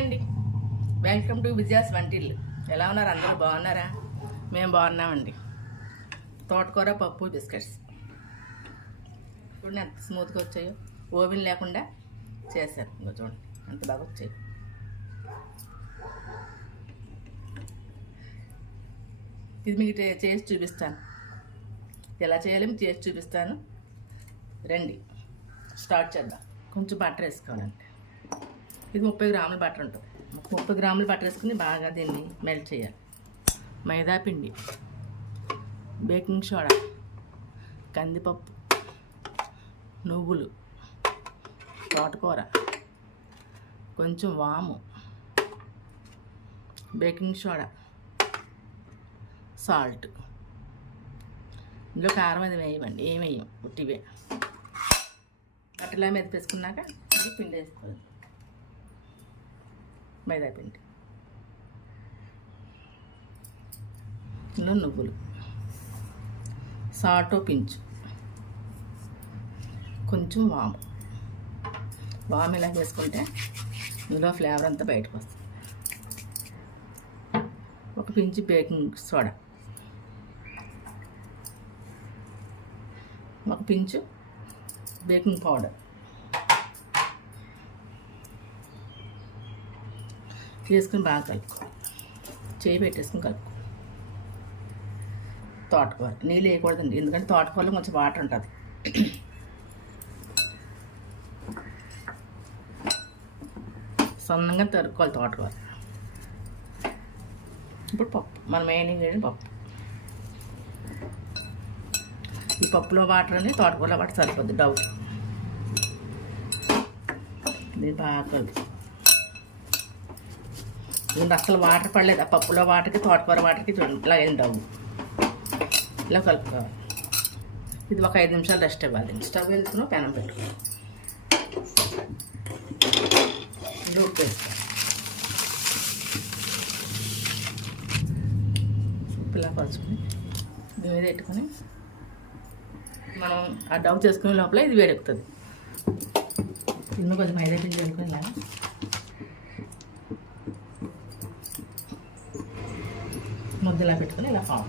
అండి, welcome to Vijaya's వంటిల్లు. ఎలా ఉన్నారు అందరూ? బాగున్నారా? మేము బాగున్నామండి. తోటకూర పప్పు బిస్కెట్స్ చూడండి ఎంత స్మూత్గా వచ్చాయో. ఓవెన్ లేకుండా చేశాను. ఇంకా చూడండి ఎంత బాగా వచ్చాయి. ఇది మీకు చేసి చూపిస్తాను. ఎలా చేయాలి మీకు చేసి చూపిస్తాను. రండి స్టార్ట్ చేద్దాం. కొంచెం బటర్ వేసుకోవాలండి. ఇది 30 గ్రాముల బటర్ ఉంటుంది. 30 గ్రాముల బటర్ వేసుకుని బాగా దీన్ని మెల్ట్ చేయాలి. మైదా పిండి, బేకింగ్ సోడా, కందిపప్పు, నువ్వులు, తోటకూర, కొంచెం వాము, బేకింగ్ సోడా, సాల్ట్. ఇందులో కారం అది వేయమండి, ఏం వేయం, ఉట్టివే. అట్లా మెదిపేసుకున్నాక ఇది పిండి వేసుకోవాలి. మైదా పిండి, ఇందులో నువ్వులు, సాల్ట్ పించు, కొంచెం వాము. వాము ఇలా వేసుకుంటే ఇందులో ఫ్లేవర్ అంతా బయటకు వస్తుంది. ఒక పించి బేకింగ్ సోడా, ఒక పించు బేకింగ్ పౌడర్ వేసుకుని బాగా కలుపుకో. చేయి పెట్టేసుకుని కలుపుకో. తోటకూర నీళ్ళు వేయకూడదండి, ఎందుకంటే తోటకూరలో కొంచెం వాటర్ ఉంటుంది. సన్నంగా తరుక్కోవాలి తోటకూర. ఇప్పుడు పప్పు, మనం మెయిన్ ఇంగ్రీడియంట్ పప్పు. ఈ పప్పులో వాటర్ అని తోటకూరలో వాటర్ సరిపోద్ది. డౌట్ దీన్ని బాగా కలుపు. ఇంకా అసలు వాటర్ పడలేదు. ఆ పప్పులో వాటర్కి తోటకూర వాటర్కి ఇలా ఏం డౌట్. ఇలా కలుపుకోవాలి. ఇది ఒక 5 నిమిషాలు రెస్ట్ ఇవ్వాలి. స్టవ్ వెళ్తున్నా పెనం పెట్టుకో. ఉప్పు వేసుకో. ఉప్పు ఇలా పలుచుకొని దీని మీద పెట్టుకొని మనం ఆ డవ్ చేసుకునే లోపల ఇది వేడెక్కుతుంది. ఇందులో కొంచెం మైదా పిండి వేసుకొని ఇలా ముద్దలా పెట్టుకొని ఇలా పావు.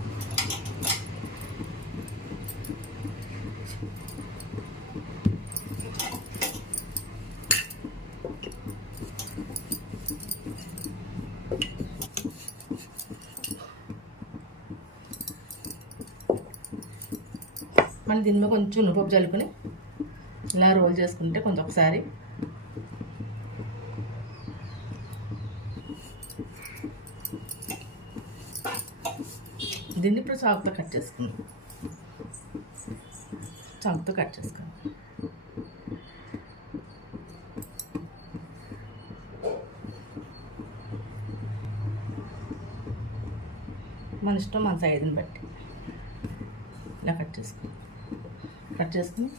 మళ్ళీ దీనిలో కొంచెం ఉల్లిపప్పు చల్లుకొని ఇలా రోల్ చేసుకుంటే కొంచెం ఒకసారి దీన్ని ఇప్పుడు చాకుతో కట్ చేసుకుందాం. చాకుతో కట్ చేసుకుందాం. మన ఇష్టం, మన సైజుని బట్టి ఇలా కట్ చేసుకుని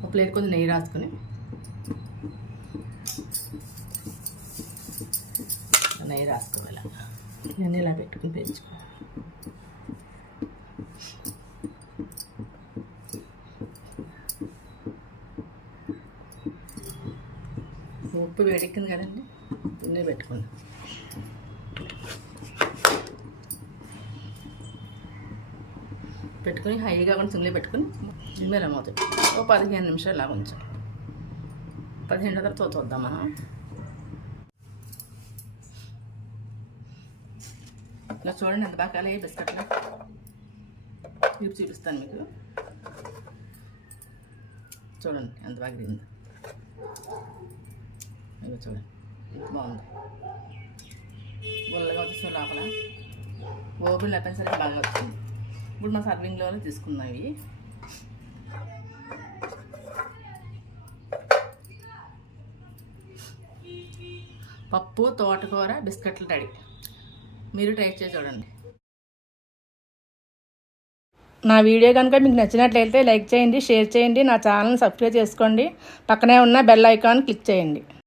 ఒక ప్లేట్ కొంచెం నెయ్యి రాసుకొని నెయ్యి రాసుకోవాలి. నేను ఇలా పెట్టుకుని పెంచుకోవాలి. ఉప్పు వేడెక్కింది కదండి, దీన్ని పెట్టుకుందాం. పెట్టుకుని హైగా కూడా సిమ్లో పెట్టుకుని దీని మీద మూత ఓ 15 నిమిషాలు ఇలా ఉంచాం. 15 తర్వాత చూద్దాం మనం. ఇలా చూడండి ఎంత బాగా కాలే బిస్కెట్లు. ఇవి చూపిస్తాను మీకు. చూడండి ఎంత బాగా తింది. ఇవి చూడండి బాగుంది. గుల్లగా వచ్చేసి లోపల ఓబుల్ లేకపోయినా సరే బాగా వచ్చింది. ఇప్పుడు మా సర్వింగ్లో తీసుకున్నవి. పప్పు తోటకూర బిస్కెట్లు రెడీ. మీరు ట్రై చేసి చూడండి. నా వీడియో కనుక మీకు నచ్చినట్లయితే లైక్ చేయండి, షేర్ చేయండి, నా ఛానల్ని సబ్స్క్రైబ్ చేసుకోండి, పక్కనే ఉన్న బెల్ ఐకాన్ క్లిక్ చేయండి.